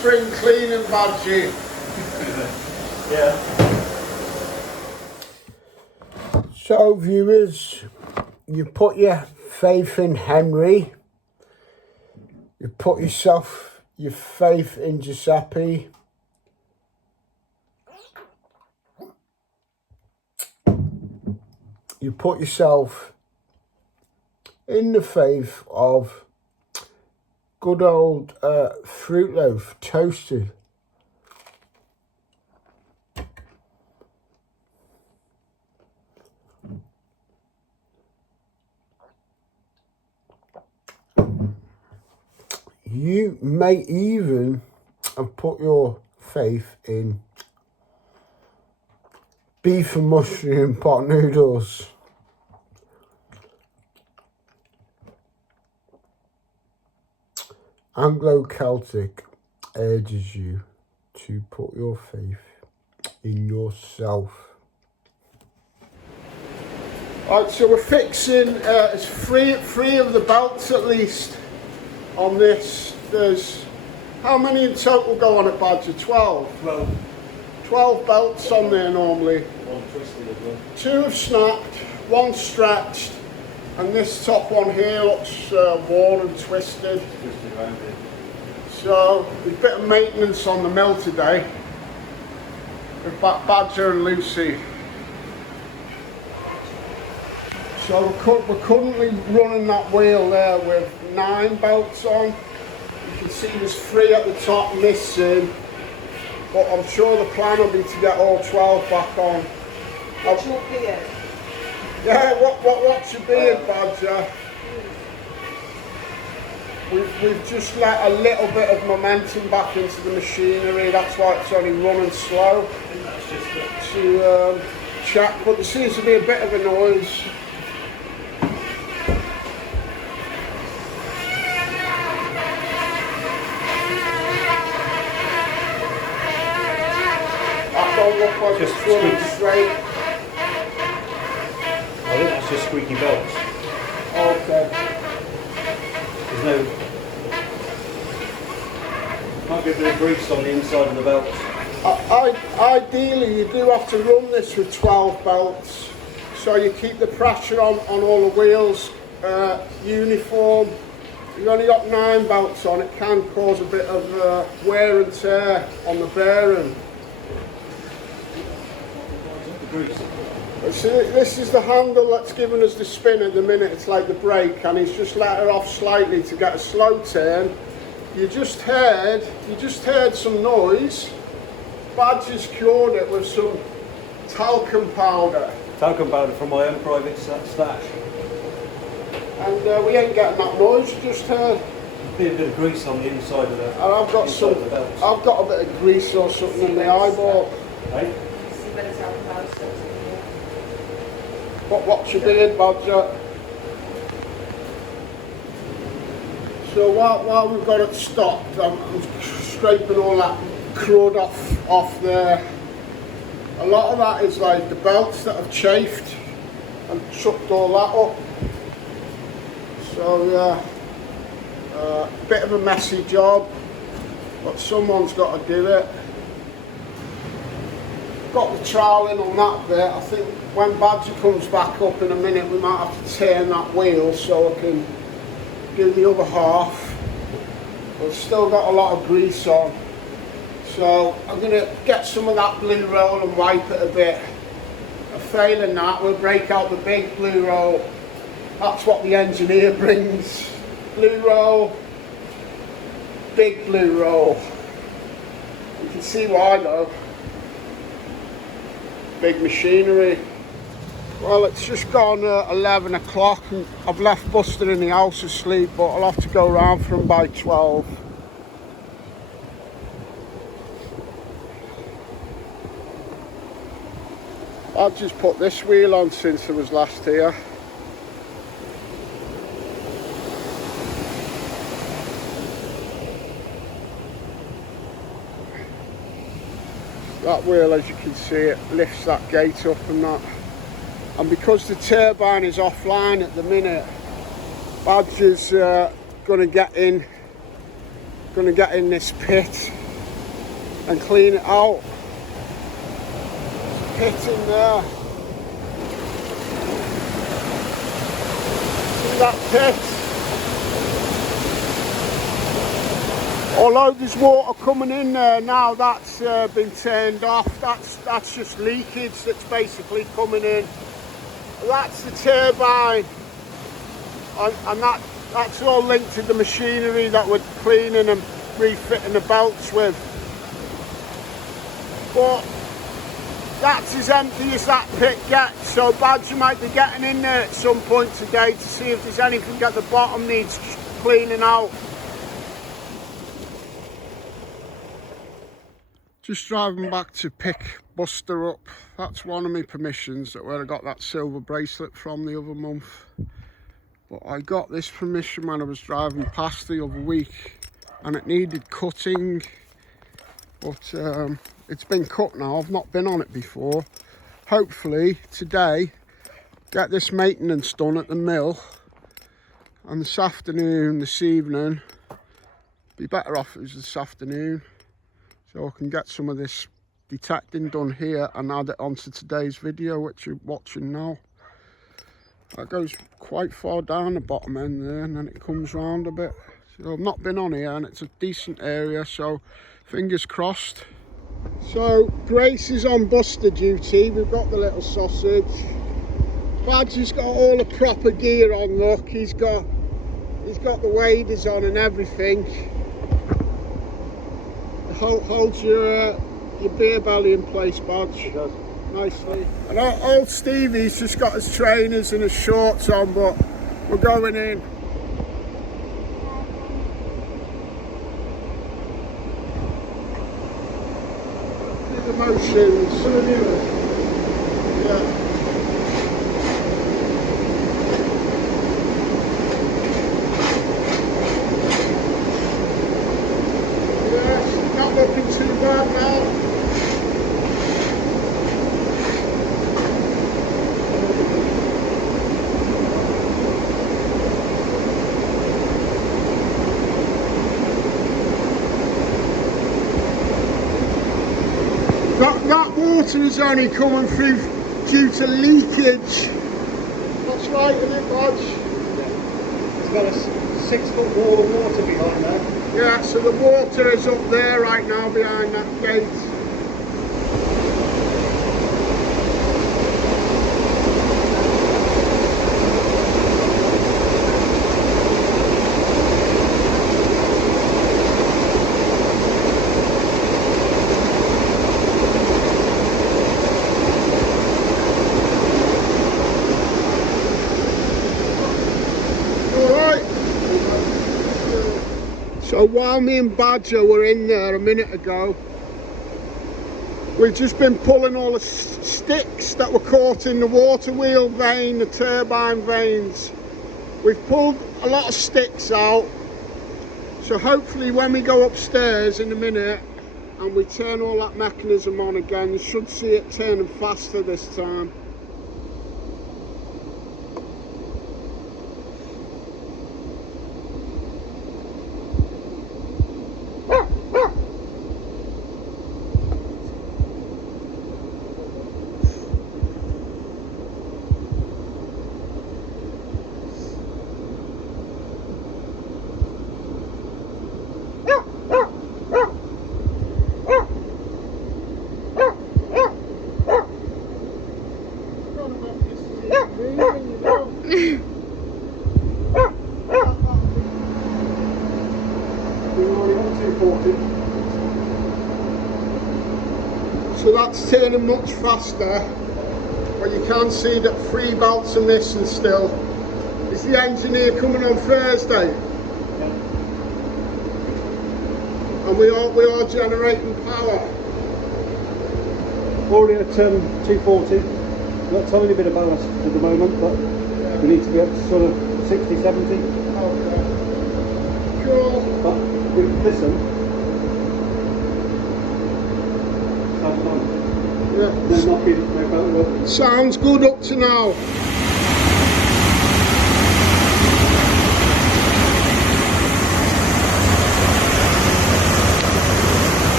spring cleaning badge. Yeah. So viewers, you put your faith in Henry, you put your faith in Giuseppe, you put yourself in the faith of good old fruit loaf toasted. You may even have put your faith in beef and mushroom pot noodles. Anglo Celtic urges you to put your faith in yourself. Alright, so we're fixing it's three of the belts at least on this. There's how many in total go on it, Badger? 12? 12 belts on there normally. One twisted as well. 2 have snapped, 1 stretched, and this top one here looks worn and twisted. Twisted around it. So there's a bit of maintenance on the mill today with Badger and Lucy. So we're currently running that wheel there with 9 belts on. You can see there's 3 at the top missing, but I'm sure the plan will be to get all 12 back on. What's your beard? Yeah, what's your beard, Badger? We've just let a little bit of momentum back into the machinery. That's why it's only running slow to check, but there seems to be a bit of a noise. That don't look like Just it's running straight. I think that's just squeaky belts. Okay. There's might be a bit of grease on the inside of the belt. Ideally, you do have to run this with 12 belts, so you keep the pressure on all the wheels uniform. You've only got 9 belts on, it can cause a bit of wear and tear on the bearing. See, this is the handle that's giving us the spin at the minute. It's like the brake, and he's just let her off slightly to get a slow turn. You just heard some noise. Badger's cured it with some talcum powder. Talcum powder from my own private stash. And we ain't getting that noise, just heard. Be a bit of grease on the inside of the. And I've got some. I've got a bit of grease or something in the eyeball. Hey? What's your beard, Badger? So while we've got it stopped, I'm scraping all that crud off there. A lot of that is like the belts that have chafed and chucked all that up. So yeah, bit of a messy job, but someone's got to do it. Got the trowel in on that bit. I think when Badger comes back up in a minute, we might have to turn that wheel so I can do the other half. But still got a lot of grease on. So I'm going to get some of that blue roll and wipe it a bit. Failing that, we'll break out the big blue roll. That's what the engineer brings. Blue roll, big blue roll. You can see why though. Big machinery. Well, it's just gone 11 o'clock and I've left Buster in the house asleep, but I'll have to go round for him by 12. I've just put this wheel on since I was last here. That wheel, as you can see, it lifts that gate up and that. And because the turbine is offline at the minute, Badger's going to get in this pit and clean it out. Pit in there. See that pit? Although there's water coming in there now, that's been turned off. That's just leakage that's basically coming in. That's the turbine, and that's all linked to the machinery that we're cleaning and refitting the belts with. But that's as empty as that pit gets, so Badger might be getting in there at some point today to see if there's anything at the bottom needs cleaning out. Just driving back to pick Buster up. That's one of my permissions, that where I got that silver bracelet from the other month. But I got this permission when I was driving past the other week, and it needed cutting. But it's been cut now. I've not been on it before. Hopefully today get this maintenance done at the mill, and this evening, be better off if it was this afternoon, so I can get some of this detecting done here and add it onto today's video, which you're watching now. That goes quite far down the bottom end there, and then it comes round a bit. So I've not been on here, and it's a decent area, so fingers crossed. So Grace is on Buster duty. We've got the little sausage. Badger's got all the proper gear on. Look, he's got the waders on and everything. Holds your beer belly in place, Badge. It does. Nicely. And old Stevie's just got his trainers and his shorts on, but we're going in. The motions. Yeah. Yes, not looking too bad now. That water is only coming through due to leakage. That's right, isn't it, Bodge? Yeah. It's got a 6-foot wall of water behind that. Yeah, so the water is up there right now behind that gate. So while me and Badger were in there a minute ago, we've just been pulling all the sticks that were caught in the water wheel vane, the turbine vanes. We've pulled a lot of sticks out, so hopefully when we go upstairs in a minute and we turn all that mechanism on again, you should see it turning faster this time. So that's turning much faster, but you can see that 3 belts are missing still. Is the engineer coming on Thursday? Yeah. And we are generating power. Already at 240. Got a tiny bit of ballast at the moment, but we need to be up to sort of 60, 70. Okay. Cool. But listen. Sounds fine. Yeah. They're knocking, they're about Sounds good up to now.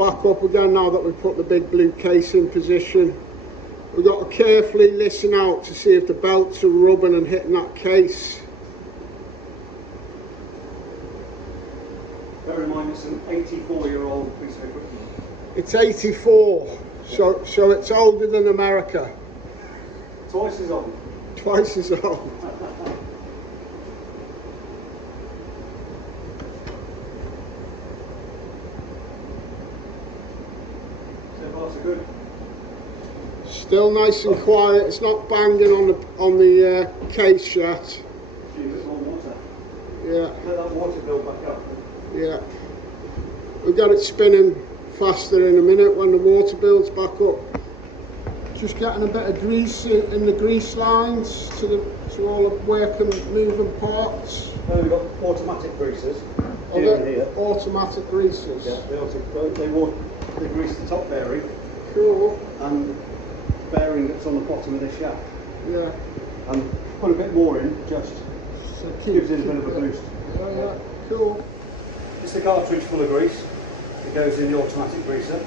back up again now that we've put the big blue case in position. We've got to carefully listen out to see if the belts are rubbing and hitting that case. Bear in mind it's an 84-year-old piece of equipment. It's 84, so it's older than America. Twice as old. Twice as old. So far so good. Still nice and quiet. It's not banging on the case yet. Gee, a bit more water. Yeah, Let that water build back up. yeah. We'll get it spinning faster in a minute when the water builds back up. Just getting a bit of grease in the grease lines to all the working moving parts. Then we've got automatic greasers Oh, here and they're here. automatic greasers. Yeah, they grease the top bearing Cool. and bearing that's on the bottom of this shaft. Yeah. And put a bit more in, just So gives it a bit of a boost. Yeah. Cool. It's the cartridge full of grease. It goes in the automatic greaser.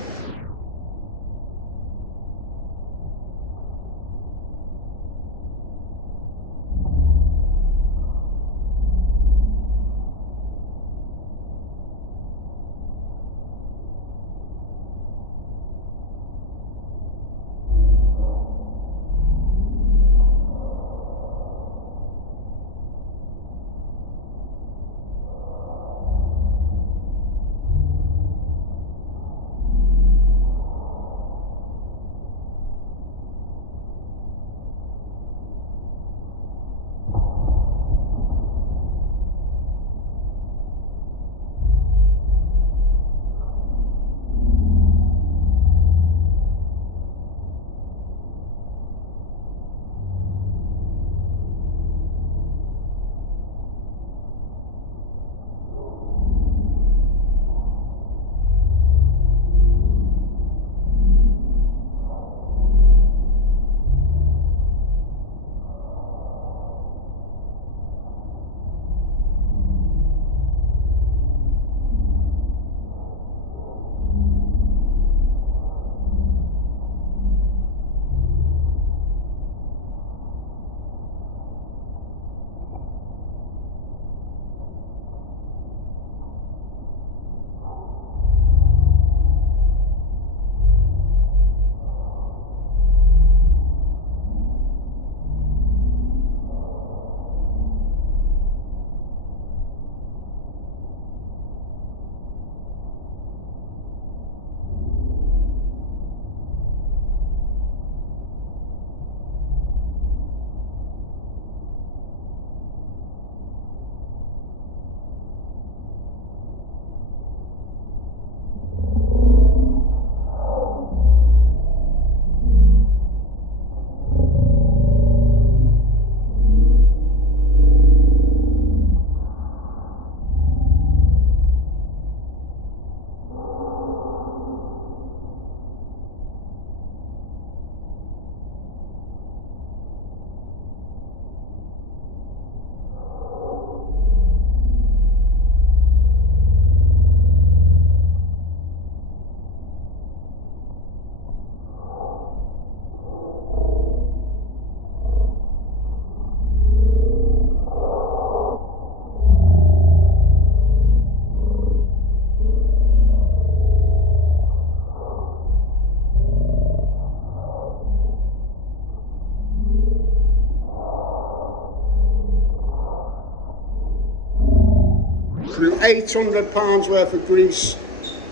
Through £800 worth of grease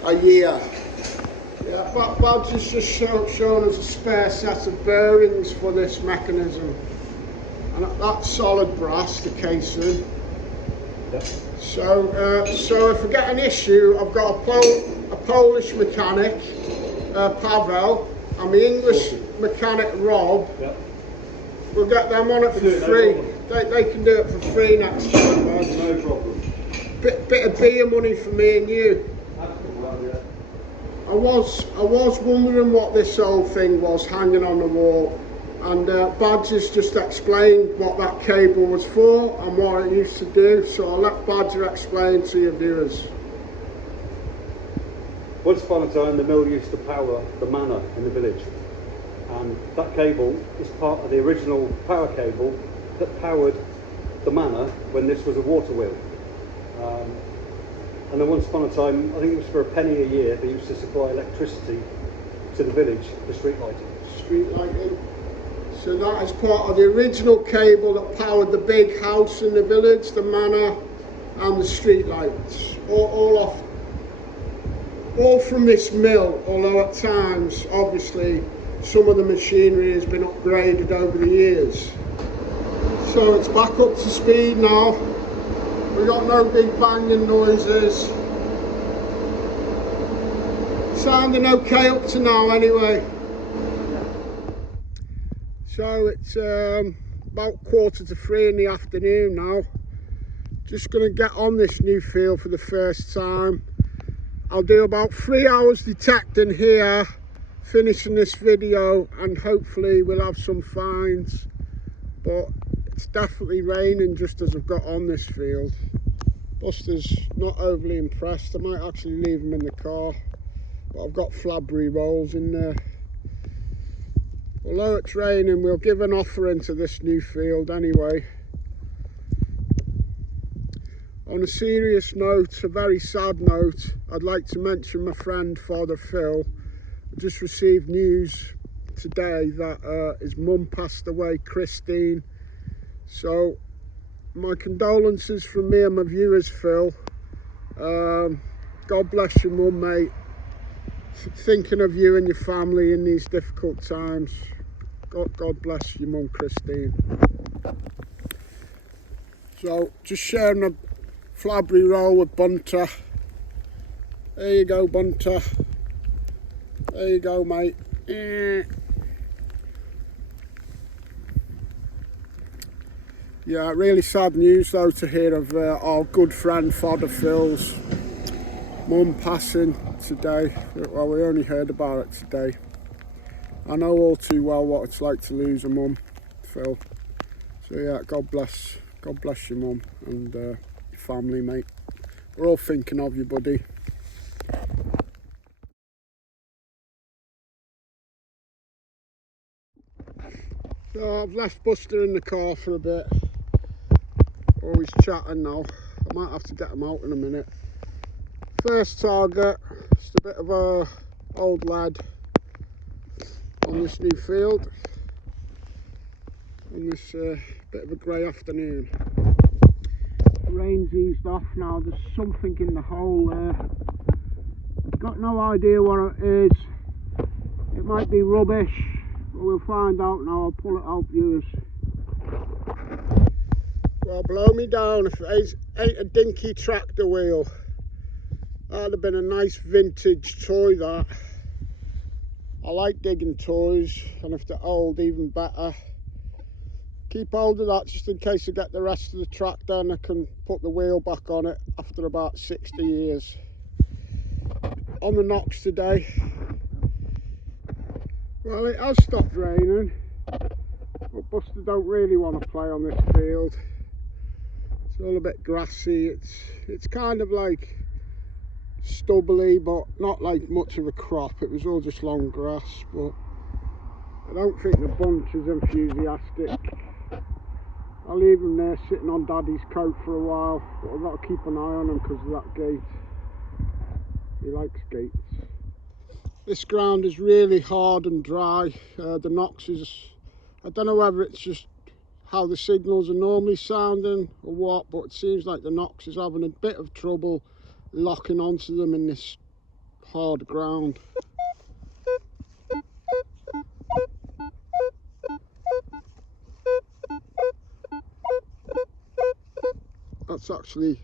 a year. Yeah, but Badge has just shown us a spare set of bearings for this mechanism. And that's solid brass, the casing. Yep. So if we get an issue, I've got a Polish mechanic, Pavel, and the English mechanic, Rob. Yep. We'll get them on it for free. They can do it for free next time, Badge. No problem. Bit of beer money for me and you. Absolutely, yeah. I was wondering what this old thing was hanging on the wall, and Badge has just explained what that cable was for and what it used to do, so I'll let Badger explain to your viewers. Once upon a time, the mill used to power the manor in the village, and that cable is part of the original power cable that powered the manor when this was a water wheel. And then once upon a time, I think it was for a penny a year, they used to supply electricity to the village for street lighting. Street lighting. So that is part of the original cable that powered the big house in the village, the manor, and the street lights. All from this mill, although at times, obviously, some of the machinery has been upgraded over the years. So it's back up to speed now. We got no big banging noises. Sounding okay up to now anyway. So it's about 2:45 in the afternoon now. Just going to get on this new field for the first time. I'll do about 3 hours detecting here, finishing this video, and hopefully we'll have some finds. But it's definitely raining just as I've got on this field. Buster's not overly impressed. I might actually leave him in the car, but I've got flabberry rolls in there. Although it's raining, we'll give an offer into this new field anyway. On a serious note, a very sad note, I'd like to mention my friend Father Phil. I just received news today that his mum passed away, Christine. So my condolences from me and my viewers, Phil. God bless your mum, mate. Thinking of you and your family in these difficult times. God bless your mum, Christine. So just sharing a flabberly roll with Bunter. There you go, Bunter. There you go, mate. Yeah, really sad news though to hear of our good friend Father Phil's mum passing today. Well, we only heard about it today. I know all too well what it's like to lose a mum, Phil. So yeah, God bless your mum and your family, mate. We're all thinking of you, buddy. So I've left Buster in the car for a bit. Oh, he's chatting now. I might have to get him out in a minute. First target, just a bit of a old lad on this new field. On this bit of a grey afternoon. The rain's eased off now. There's something in the hole there. Got no idea what it is. It might be rubbish, but we'll find out now. I'll pull it out, viewers. Well, blow me down if it ain't a dinky tractor wheel. That'd have been a nice vintage toy, that. I like digging toys, and if they're old, even better. Keep hold of that just in case I get the rest of the tractor and I can put the wheel back on it after about 60 years. On the knocks today. Well, it has stopped raining, but Buster don't really want to play on this field. It's all a bit grassy. It's kind of like stubbly, but not like much of a crop. It was all just long grass, but I don't think the bunch is enthusiastic. I'll leave him there sitting on Daddy's coat for a while, but I've got to keep an eye on him because of that gate. He likes gates. This ground is really hard and dry. The knocks is, I don't know whether it's just how the signals are normally sounding or what, but it seems like the knocks is having a bit of trouble locking onto them in this hard ground. That's actually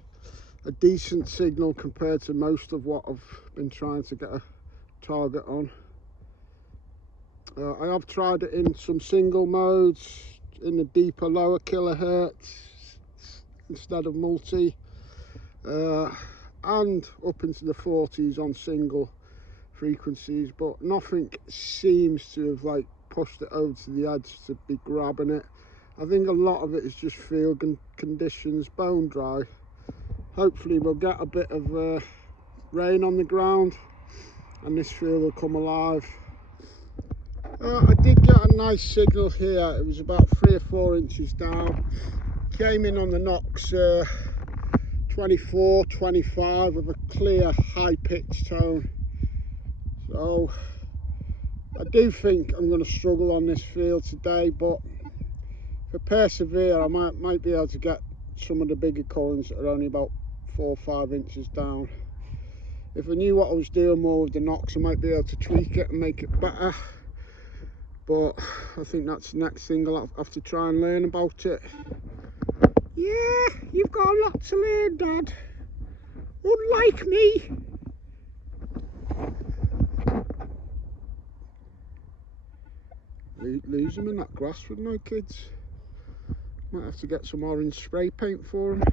a decent signal compared to most of what I've been trying to get a target on. I have tried it in some single modes, in the deeper lower kilohertz instead of multi, and up into the 40s on single frequencies, but nothing seems to have like pushed it over to the edge to be grabbing it. I think a lot of it is just field conditions, bone dry. Hopefully we'll get a bit of rain on the ground and this field will come alive. I did get a nice signal here. It was about 3 or 4 inches down. Came in on the knocks 24, 25 with a clear high pitch tone. So I do think I'm going to struggle on this field today, but if I persevere I might be able to get some of the bigger coins that are only about 4 or 5 inches down. If I knew what I was doing more with the knocks, I might be able to tweak it and make it better. But I think that's the next thing I'll have to try and learn about it. Yeah, you've got a lot to learn, Dad. Unlike me. Lose them in that grass, wouldn't I, kids? Might have to get some orange spray paint for them.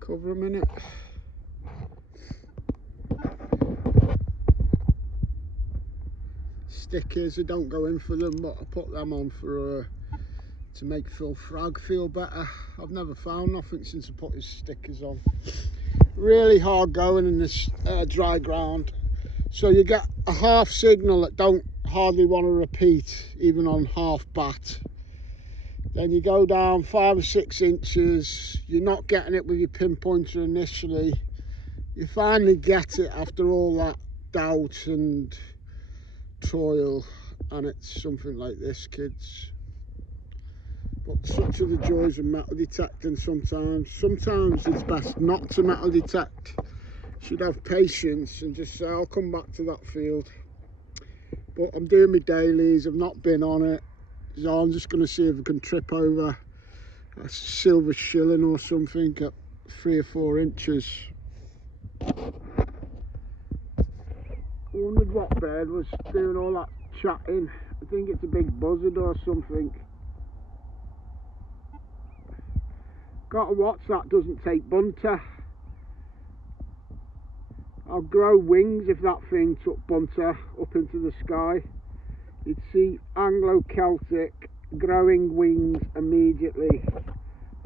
Cover them in it. Stickers, I don't go in for them, but I put them on for to make Phil Frag feel better. I've never found nothing since I put his stickers on. Really hard going in this dry ground, so you get a half signal that don't hardly want to repeat even on half bat. Then you go down 5 or 6 inches, you're not getting it with your pinpointer initially, you finally get it after all that doubt and toil, and it's something like this, kids. But such are the joys of metal detecting sometimes. Sometimes it's best not to metal detect. You should have patience and just say, I'll come back to that field. But I'm doing my dailies, I've not been on it, so I'm just going to see if I can trip over a silver shilling or something at 3 or 4 inches. I wondered what bird was doing all that chatting. I think it's a big buzzard or something. Gotta watch that doesn't take bunter. I'll grow wings if that thing took bunter up into the sky. You'd see Anglo Celtic growing wings immediately.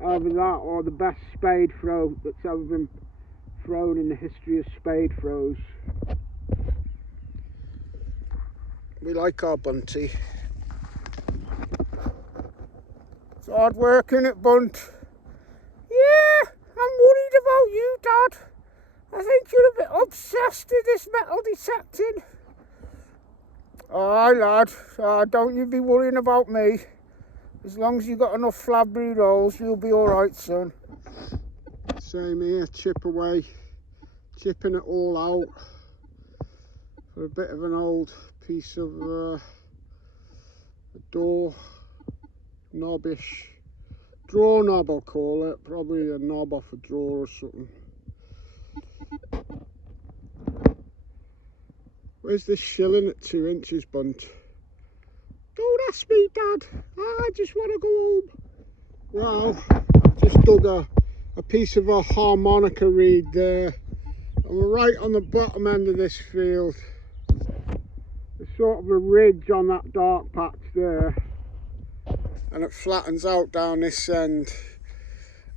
Either that or the best spade throw that's ever been thrown in the history of spade throws. We like our bunty. It's hard work, innit, Bunt? Yeah, I'm worried about you, Dad. I think you're a bit obsessed with this metal detecting. Aye, lad, don't you be worrying about me. As long as you've got enough flabberly rolls, you'll be alright, son. Same here, chip away, chipping it all out for a bit of an old piece of a door, knobbish. Draw knob, I'll call it. Probably a knob off a drawer or something. Where's this shilling at 2 inches, Bunt? Don't ask me, Dad. I just want to go home. Well, just dug a piece of a harmonica reed there. And we're right on the bottom end of this field. There's sort of a ridge on that dark patch there. And it flattens out down this end.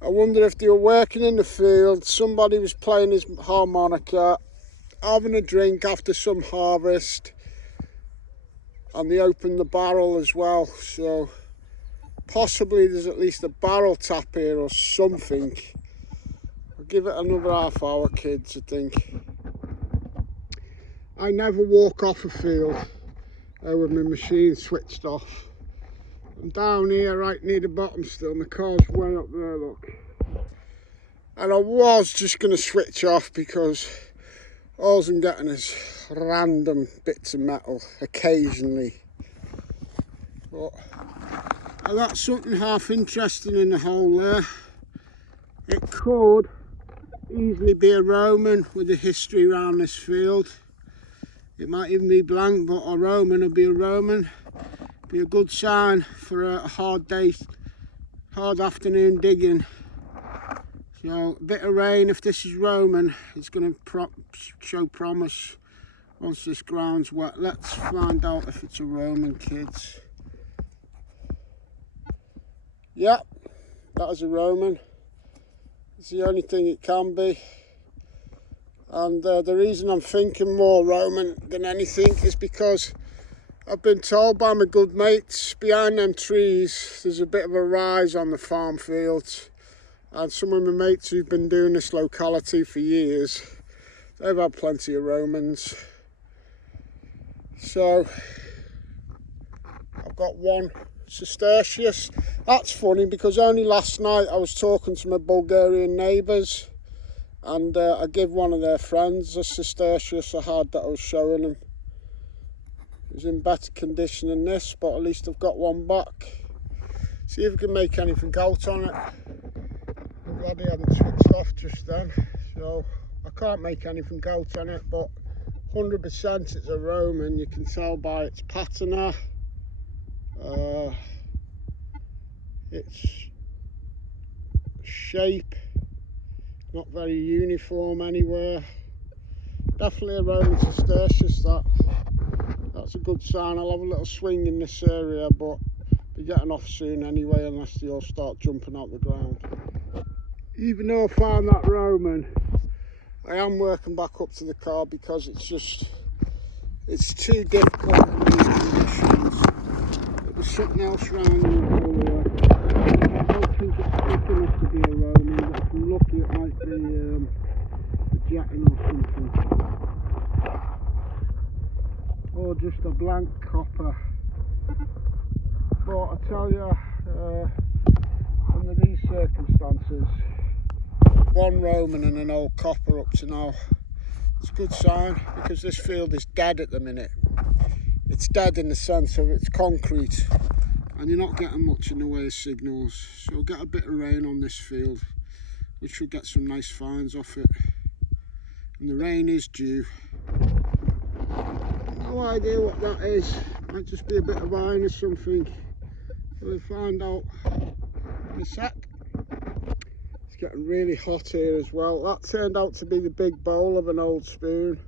I wonder if they were working in the field, somebody was playing his harmonica, having a drink after some harvest, and they opened the barrel as well, so possibly there's at least a barrel tap here or something. I'll give it another half hour, kids, I think. I never walk off a field with my machine switched off. I'm down here right near the bottom still, my car's way up there, look. And I was just going to switch off because all I'm getting is random bits of metal occasionally. But I got something half interesting in the hole there. It could easily be a Roman with a history around this field. It might even be blank, but a Roman will be a Roman. Be a good sign for a hard day, hard afternoon digging. So a bit of rain, if this is Roman, it's going to show promise once this ground's wet. Let's find out if it's a Roman, kids. Yep, that is a Roman. It's the only thing it can be. And the reason I'm thinking more Roman than anything is because I've been told by my good mates, behind them trees there's a bit of a rise on the farm fields, and some of my mates who've been doing this locality for years, they've had plenty of Romans. So I've got one sestertius. That's funny because only last night I was talking to my Bulgarian neighbours, and I gave one of their friends a sestertius I had that I was showing them. It was in better condition than this, but at least I've got one back. See if we can make anything out on it. The body hadn't switched off just then, so I can't make anything out on it, but 100% it's a Roman. You can tell by its patina. Its shape, not very uniform anywhere. Definitely a Roman sestertius that. That's a good sign. I'll have a little swing in this area, but they're getting off soon anyway, unless they all start jumping out the ground. Even though I found that Roman, I am working back up to the car because it's too difficult in these conditions. There's something else around the wall here. I don't think it's thick enough to be a Roman, but if I'm lucky it might be a jetting or something. Or just a blank copper. But I tell you, under these circumstances, one Roman and an old copper up to now, it's a good sign, because this field is dead at the minute. It's dead in the sense of it's concrete and you're not getting much in the way of signals, so we'll get a bit of rain on this field, which will get some nice finds off it. And the rain is due. No idea what that is, might just be a bit of iron or something. We'll find out in a sec. It's getting really hot here as well. That turned out to be the big bowl of an old spoon.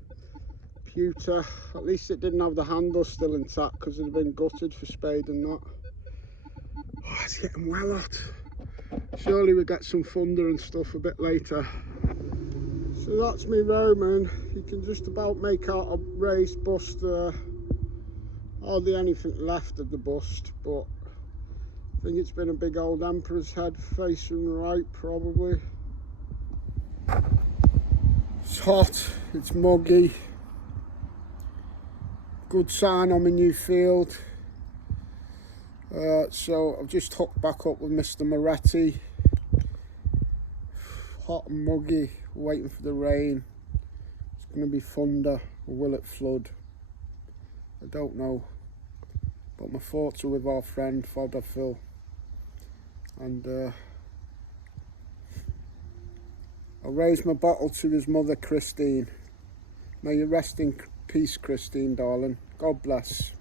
Pewter. At least it didn't have the handle still intact because it had been gutted for spade and that. Oh, it's getting well hot. Surely we get some thunder and stuff a bit later. So that's me Roman. You can just about make out a raised bust there. Hardly anything left of the bust, but I think it's been a big old emperor's head facing right, probably. It's hot, it's muggy. Good sign on my new field. So I've just hooked back up with Mr. Moretti. Hot and muggy, waiting for the rain. It's going to be thunder, or will it flood? I don't know. But my thoughts are with our friend Father Phil. And I'll raise my bottle to his mother Christine. May you rest in peace, Christine, darling. God bless.